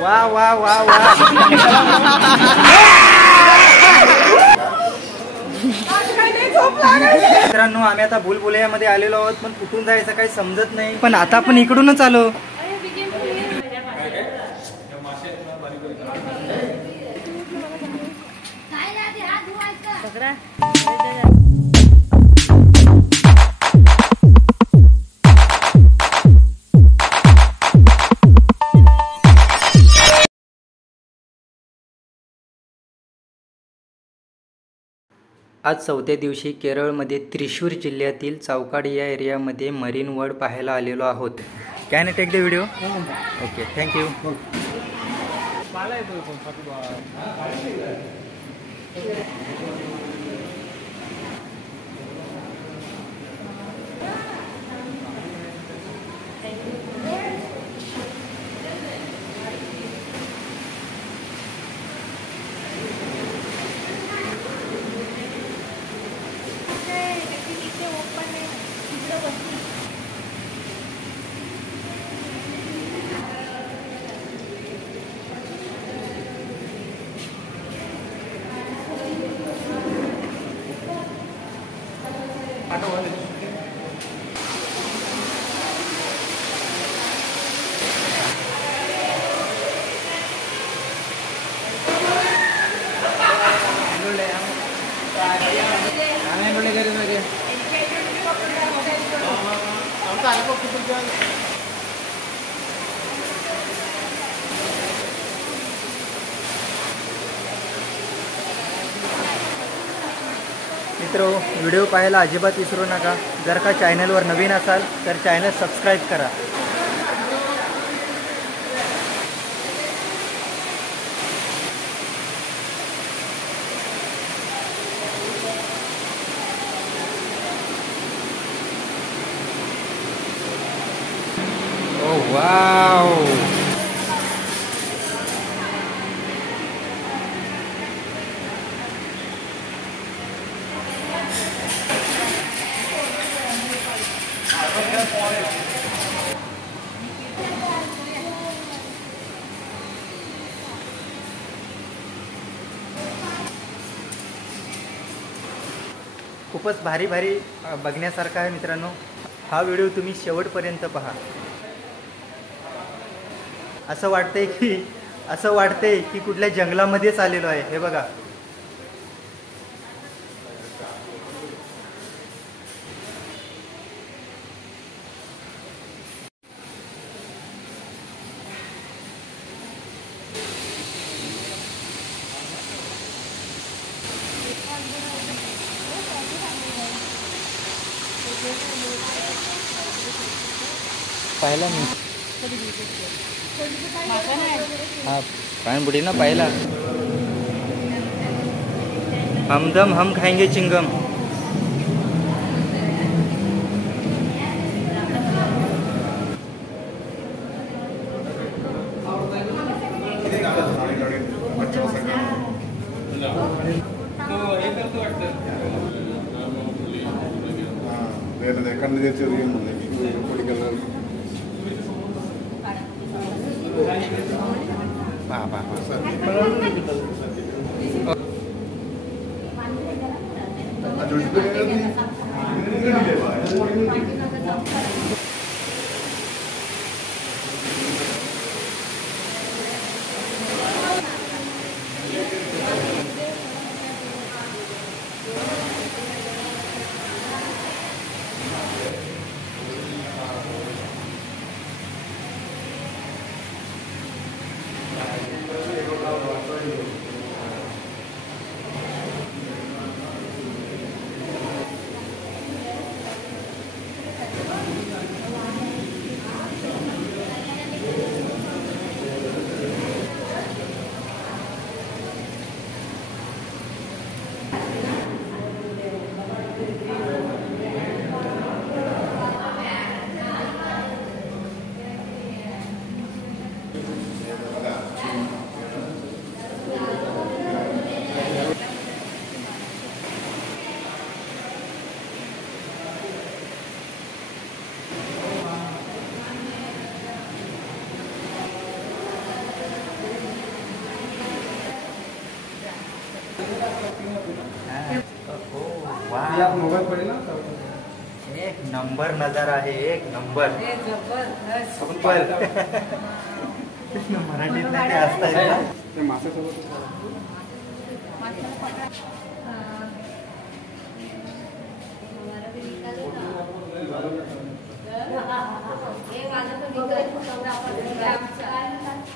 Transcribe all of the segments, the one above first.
वा वा वा वा. मित्रांनो, आम्ही आता भूलभुलैयामध्ये आलेलो आहोत, पण कुठून जायचं काही समजत नाही. पण आता आपण इकडूनच आलो. आज चौथ्या दिवशी केरळमध्ये त्रिशूर जिल्ह्यातील चौकाडी या एरियामध्ये मरीन वर्ल्ड पाहायला आलेलो आहोत. Can I take the video? Okay, thank you. मित्रो, व्हिडिओ पाहायला अजिबात विसरू नका. जर का चॅनलवर नवीन असाल तर चॅनल सबस्क्राईब करा. ओह वाव. खूपच भारी भारी बघण्यासारखा आहे मित्रांनो. हा व्हिडिओ तुम्ही शेवटपर्यंत पहा. असं वाटतंय की कुठल्या जंगलामध्येच आलेलो आहे. हे बघा. पाहिला मी हा पाणबुडी ना पाहिला. हमदम हम खाएंगे चिंगम. एक नंबर नजारा आहे, एक नंबर. मराठीत नाही ते असताय ना.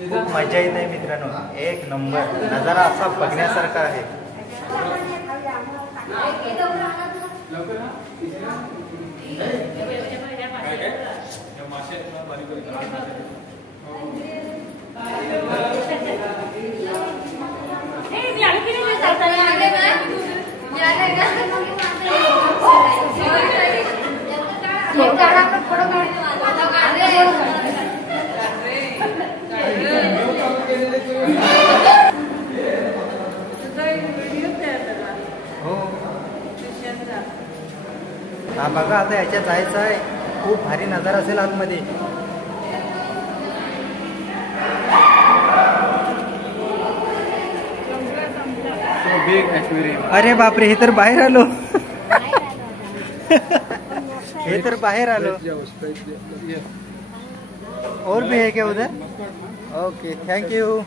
खूप मजा येत आहे मित्रांनो, एक नंबर नजारा असा बघण्यासारखा आहे. हा बघा, आता याच्यात जायचं आहे. खूप भारी नजारा असेल आतमध्ये. अरे बापरे, हे तर बाहेर आलो. हे तर बाहेर आलो. और भी है क्या उधर? Okay, thank you.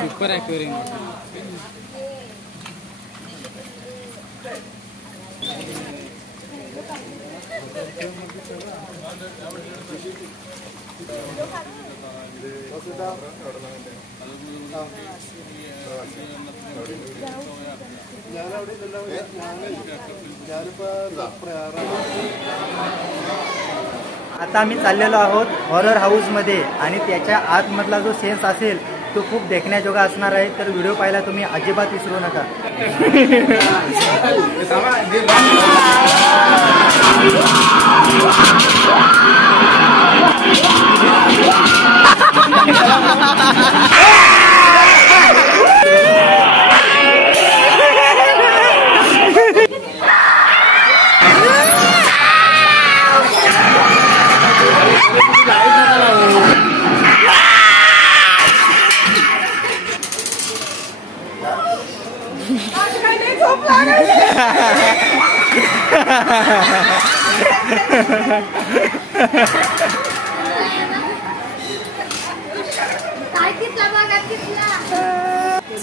Super aquarium. आता आम्ही चाललेलो आहोत हॉरर हाऊस मध्ये आणि त्याच्या आतमधला जो सेन्स असेल तो खूप देखण्याजोगा असणार आहे. तर व्हिडिओ पाहायला तुम्ही अजिबात विसरू नका.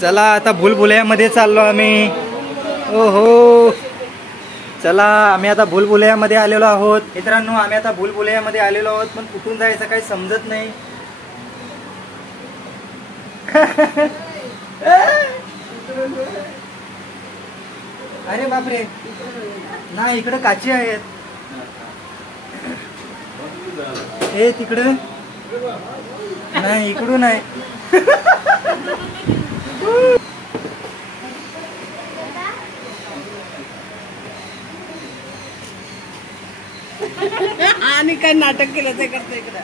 चला आता भूलभुलैयामध्ये चाललो आम्ही. ओहो, चला आम्ही आता भूलभुलैयामध्ये आलेलो आहोत. मित्रांनो, आम्ही आता भूलभुलैयामध्ये आलेलो आहोत, पण कुठून जायचं काही समजत नाही. अरे बापरे, नाही इकडे काची आहेत. हे तिकडे नाही, इकडून नाही. आणि काय नाटक केलं ते करतो इकडे.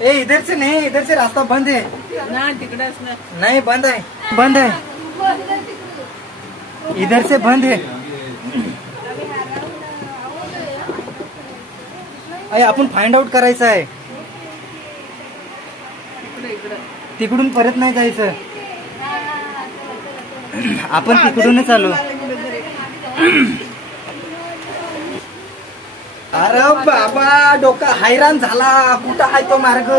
ए इधर से नहीं, इधर से रास्ता बंद है ना. तिकडे नहीं, बंद है, बंद है. इधर से बंद है. अरे आपण फाइंड आउट करायचं आहे. तिकडून परत नाही जायचं, आपण तिकडूनच आलो. अरे बाबा, डोका हैराण झाला. कुठं आहे तो मार्ग?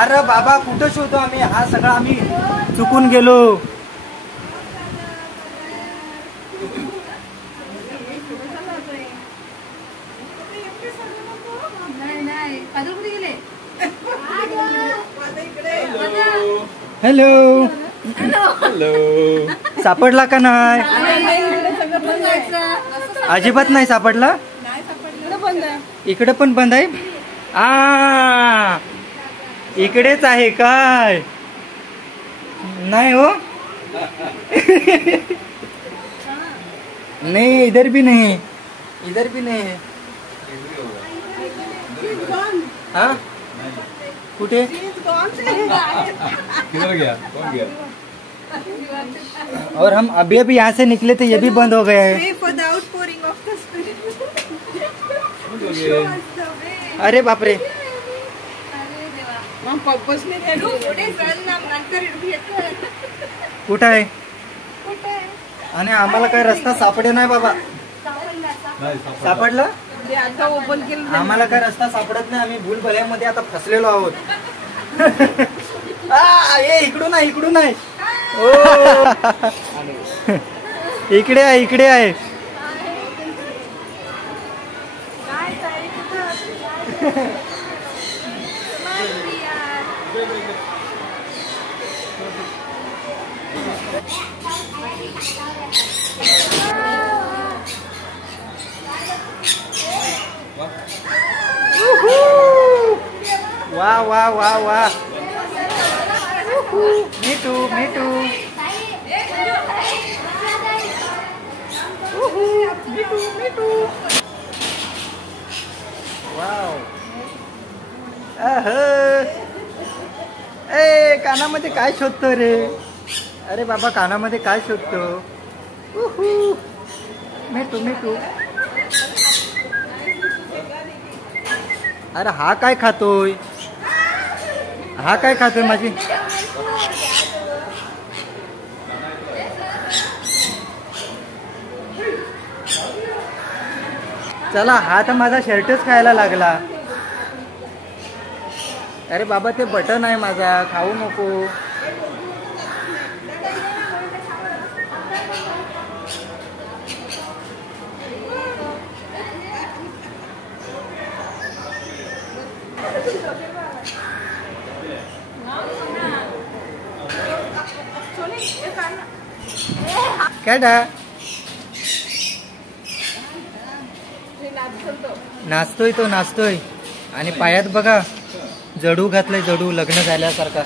अरे बाबा, कुठं शोधतो आम्ही? हा सगळा आम्ही चुकून गेलो. हॅलो हॅलो, सापडला का नाही? अजिबात नाही सापडला. इकडे पण बंद आहे. इकडेच आहे काय? नाही हो, नहीं इधर भी नहीं, इधर भी नहीं है. हाँ कुठे किधर गया? कौन गया? और हम अभी अभी यहाँ से निकले थे, ये भी बंद हो गया है. अरे बापरे. कुठं आहे? आणि आम्हाला काय रस्ता सापडे नाही बाबा. नाही सापडला? ते आता ओपन केलं. आम्हाला काय रस्ता सापडत नाही. आम्ही भूलभुलैयामध्ये आता फसलेलो आहोत. ये इकडून आहे, इकडून आहे. ओ इकडे आहे, इकडे आहे. वा वा वा वा. मिठू मिठू मिठू मिठू. वाव. ए कानामध्ये काय शोधतो रे? अरे बाबा कानामध्ये काय शोधतो? मिठू मिठू. अरे हा काय खातोय? हा काय खातोय माझी? चला हा तर माझा शर्टच खायला लागला. अरे बाबा ते बटन आहे माझा, खाऊ नको. काय नाचतोय तो, नाचतोय. आणि पायात बघा जडू घातलंय, जडू लग्न झाल्यासारखा.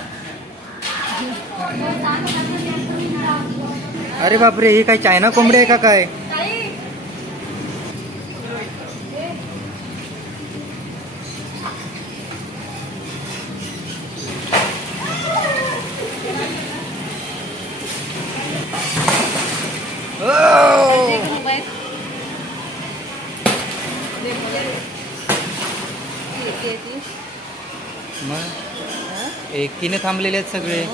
अरे बापरे, हे काय चायना कोंबडी आहे का काय? मग एकीने थांबलेले आहेत सगळे.